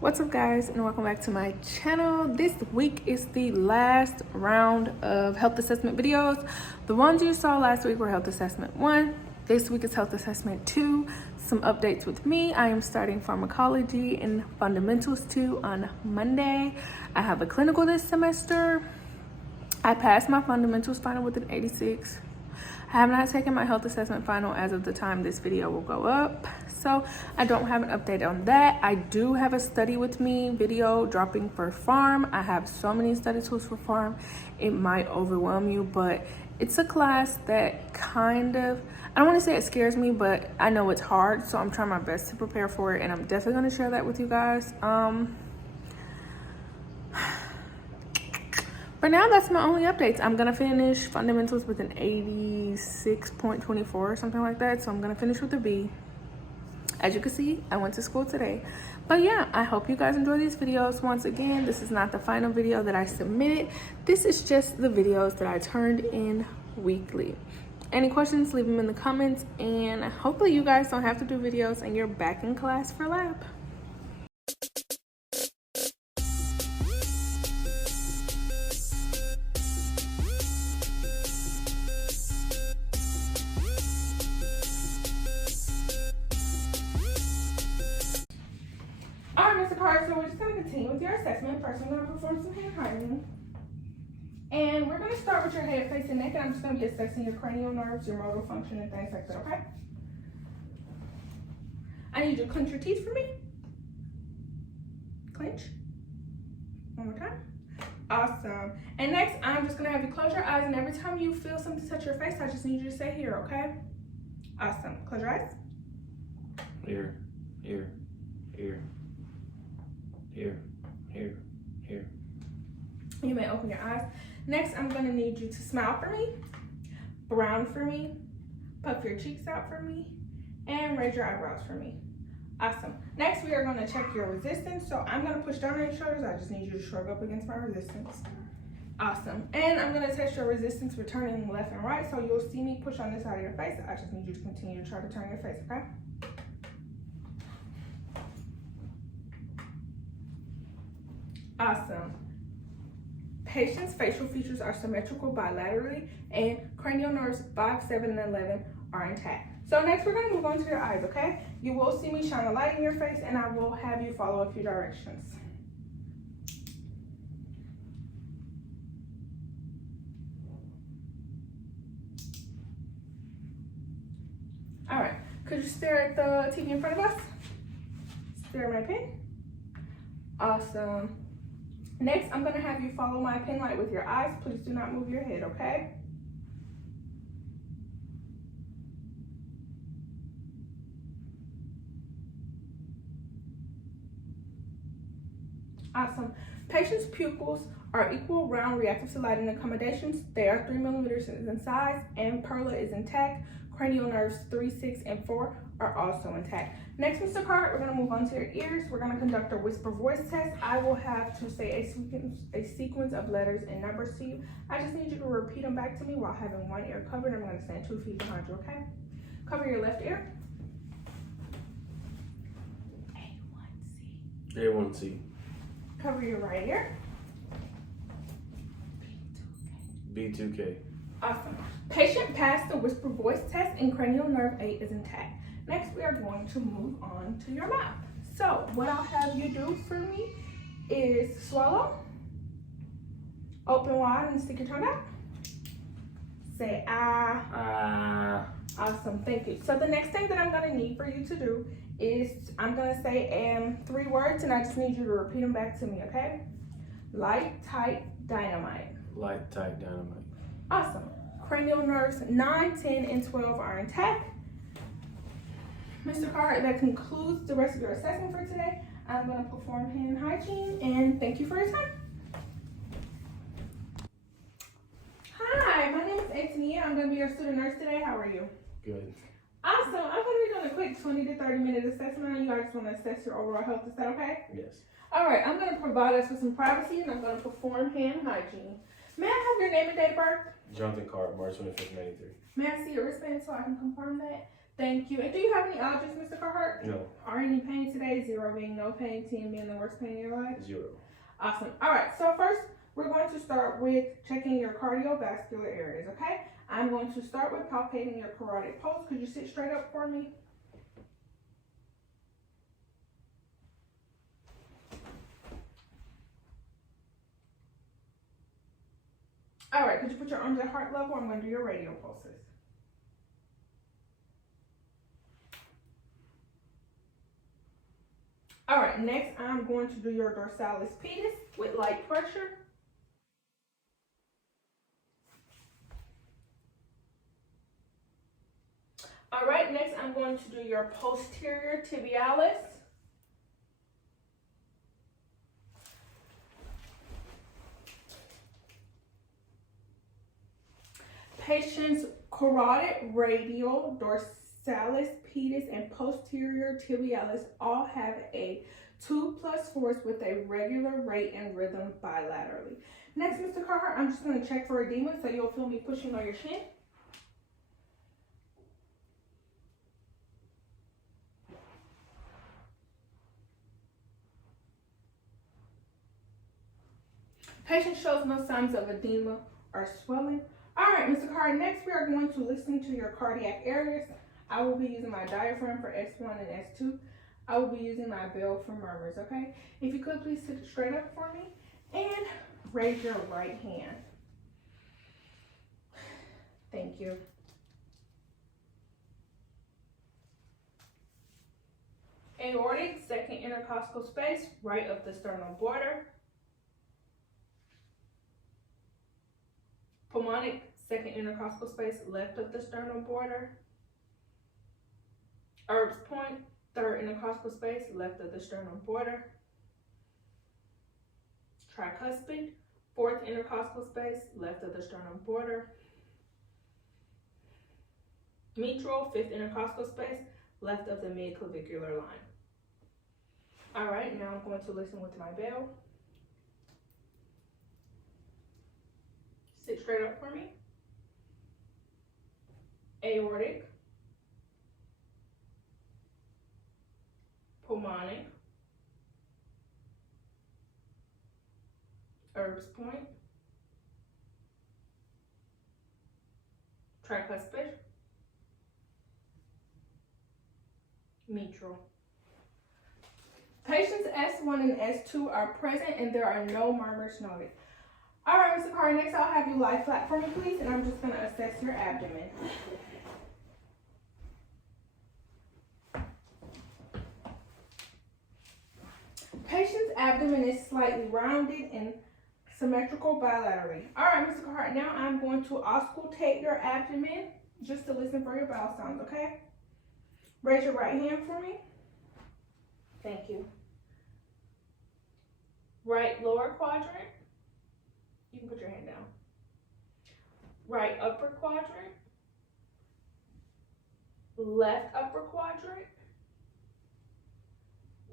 What's up, guys, and welcome back to my channel. This week is the last round of health assessment videos. The ones you saw last week were health assessment 1. This week is health assessment 2. Some updates with me. I am starting pharmacology and fundamentals 2 on Monday. I have a clinical this semester. I passed my fundamentals final with an 86. I have not taken my health assessment final as of the time this video will go up, so I don't have an update on that. I do have a study with me video dropping for pharm. I have so many study tools for pharm, it might overwhelm you, but it's a class that kind of, I don't want to say it scares me, but I know it's hard, so I'm trying my best to prepare for it, and I'm definitely going to share that with you guys. For now, that's my only updates. I'm gonna finish fundamentals with an 86.24 or something like that. So I'm gonna finish with a B. As you can see, I went to school today. But yeah, I hope you guys enjoy these videos. Once again, this is not the final video that I submitted. This is just the videos that I turned in weekly. Any questions, leave them in the comments. And hopefully you guys don't have to do videos and you're back in class for lab. So we're just going to continue with your assessment. First, I'm going to perform some hand hygiene. And we're going to start with your head, face, and neck. And I'm just going to be assessing your cranial nerves, your motor function, and things like that, okay? I need you to clench your teeth for me. Clench. One more time. Awesome. And next, I'm just going to have you close your eyes. And every time you feel something touch your face, I just need you to say here, okay? Awesome. Close your eyes. Here, here, here. Here, here, here. You may open your eyes. Next, I'm gonna need you to smile for me, frown for me, puff your cheeks out for me, and raise your eyebrows for me. Awesome. Next, we are gonna check your resistance. So I'm gonna push down on your shoulders. I just need you to shrug up against my resistance. Awesome. And I'm gonna test your resistance for turning left and right. So you'll see me push on this side of your face. I just need you to continue to try to turn your face, okay? Awesome. Patient's facial features are symmetrical bilaterally, and cranial nerves 5, 7, and 11 are intact. So next we're going to move on to your eyes, okay? You will see me shine a light in your face, and I will have you follow a few directions. All right, could you stare at the TV in front of us? Stare at my pen. Awesome. Next, I'm gonna have you follow my pen light with your eyes. Please do not move your head, okay? Awesome. Patient's pupils are equal, round, reactive to light and accommodations. They are 3 millimeters in size, and perla is intact. Cranial nerves 3, 6, and 4 are also intact. Next, Mr. Carter, we're going to move on to your ears. We're going to conduct a whisper voice test. I will have to say a sequence of letters and numbers to you. I just need you to repeat them back to me while having one ear covered. I'm going to stand 2 feet behind you, okay? Cover your left ear. A1C. A1C. Cover your right ear. B2K. Awesome. Patient passed the whisper voice test and cranial nerve 8 is intact. Next, we are going to move on to your mouth. So what I'll have you do for me is swallow, open wide and stick your tongue out. Say ah. Ah. Awesome, thank you. So the next thing that I'm gonna need for you to do is I'm gonna say 3 words and I just need you to repeat them back to me, okay? Light, tight, dynamite. Light, tight, dynamite. Awesome. Cranial nerves 9, 10, and 12 are intact. Mr. Carter, that concludes the rest of your assessment for today. I'm going to perform hand hygiene and thank you for your time. Hi, my name is Antonia. I'm going to be your student nurse today. How are you? Good. Awesome. I'm going to be doing a quick 20 to 30 minute assessment on you. I just want to assess your overall health. Is that okay? Yes. All right. I'm going to provide us with some privacy and I'm going to perform hand hygiene. May I have your name and date of birth? Jonathan Carter, March 25th, 93. May I see your wristband so I can confirm that? Thank you. And do you have any allergies, Mr. Carhart? No. Are any pain today? 0 being no pain, 10 being the worst pain in your life? 0. Awesome. All right, so first we're going to start with checking your cardiovascular areas, okay? I'm going to start with palpating your carotid pulse. Could you sit straight up for me? All right, could you put your arms at heart level? I'm going to do your radial pulses. All right, next I'm going to do your dorsalis pedis with light pressure. All right, next I'm going to do your posterior tibialis. Patient's carotid, radial, dorsalis pedis, and posterior tibialis all have a 2+ force with a regular rate and rhythm bilaterally. Next, Mr. Carhart, I'm just going to check for edema, so you'll feel me pushing on your shin. Patient shows no signs of edema or swelling. All right, Mr. Carhart, next we are going to listen to your cardiac areas. I will be using my diaphragm for S1 and S2. I will be using my bell for murmurs, okay? If you could please sit straight up for me and raise your right hand. Thank you. Aortic, second intercostal space, right of the sternal border. Picmonic, second intercostal space, left of the sternal border. Erb's point, third intercostal space, left of the sternal border. Tricuspid, fourth intercostal space, left of the sternal border. Mitral, fifth intercostal space, left of the mid-clavicular line. All right, now I'm going to listen with my bell. Sit straight up for me. Aortic, pulmonic, Erb's point, tricuspid, mitral. Patients S1 and S2 are present and there are no murmurs noted. All right, Mr. Carr, next I'll have you lie flat for me, please, and I'm just going to assess your abdomen. Patient's abdomen is slightly rounded and symmetrical bilaterally. All right, Mr. Carr, now I'm going to auscultate your abdomen just to listen for your bowel sounds, okay? Raise your right hand for me. Thank you. Right lower quadrant. You can put your hand down. Right upper quadrant. Left upper quadrant.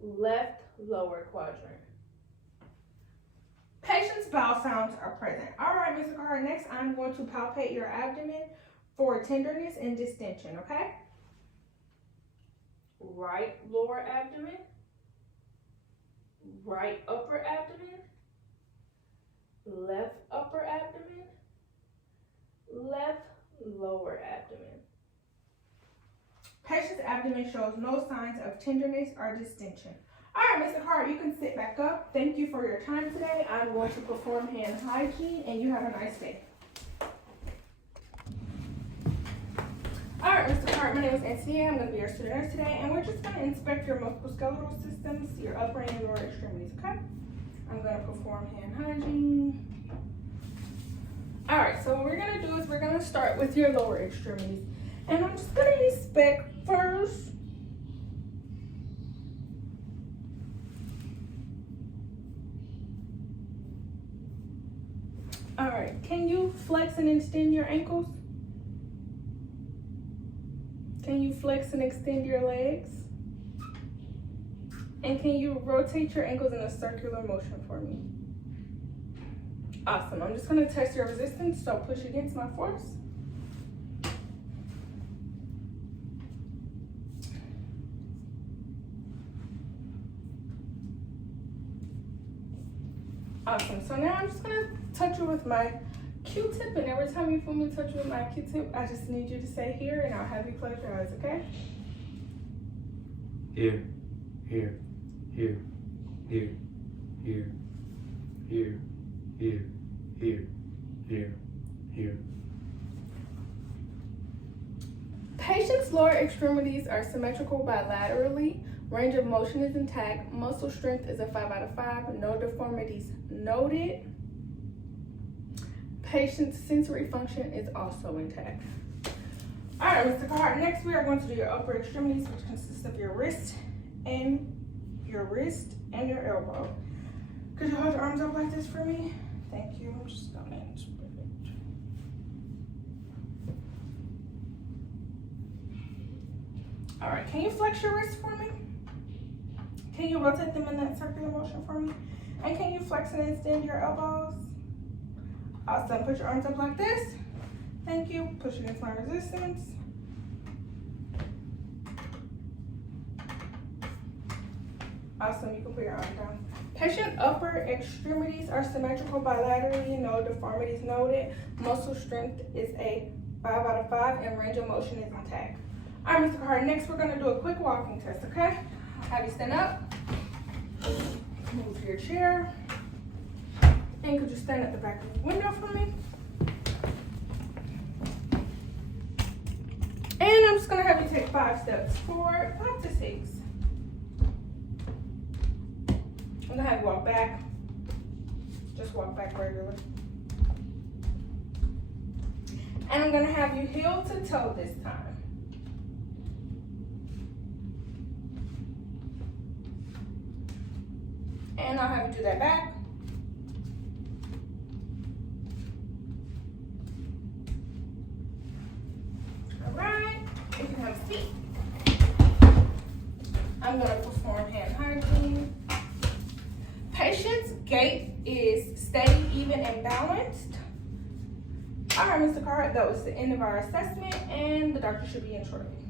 Left lower quadrant. Patient's bowel sounds are present. All right, Mr. Carr, next I'm going to palpate your abdomen for tenderness and distension, okay? Right lower abdomen. Right upper abdomen. Left upper abdomen, left lower abdomen. Patient's abdomen shows no signs of tenderness or distension. All right, Mr. Carr, you can sit back up. Thank you for your time today. I'm going to perform hand hygiene, and you have a nice day. All right, Mr. Carr, my name is NCLEX. I'm going to be your student nurse today, and we're just going to inspect your musculoskeletal systems, your upper and lower extremities, okay? I'm going to perform hand hygiene. All right, so what we're going to do is we're going to start with your lower extremities. And I'm just going to inspect first. All right, can you flex and extend your ankles? Can you flex and extend your legs? And can you rotate your ankles in a circular motion for me? Awesome. I'm just going to test your resistance, so push against my force. Awesome. So now I'm just gonna touch you with my Q-tip, and every time you feel me touch you with my Q-tip, I just need you to say here, and I'll have you close your eyes, okay? Here, here, here, here, here, here, here, here, here, here. Patient's lower extremities are symmetrical bilaterally. Range of motion is intact. Muscle strength is a 5 out of 5. No deformities noted. Patient's sensory function is also intact. All right, Mr. Carr, next we are going to do your upper extremities, which consists of your wrist and your elbow. Could you hold your arms up like this for me? Thank you. I'm just gonna spread it. All right, can you flex your wrists for me? Can you rotate them in that circular motion for me? And can you flex and extend your elbows? Awesome. Put your arms up like this. Thank you. Push against my resistance. Awesome. You can put your arm down. Patient upper extremities are symmetrical bilaterally. No deformities noted. Muscle strength is a 5 out of 5, and range of motion is intact. All right, Mr. Carr. Next, we're going to do a quick walking test, okay? I'll have you stand up. Move to your chair. And could you stand at the back of the window for me? And I'm just gonna have you take 5 steps forward, 5 to 6. I'm gonna have you walk back. Just walk back regularly. And I'm gonna have you heel to toe this time. And I'll have you do that back. I'm going to perform hand hygiene. Patient's gait is steady, even, and balanced. All right, Mr. Carr, that was the end of our assessment, and the doctor should be in shortly.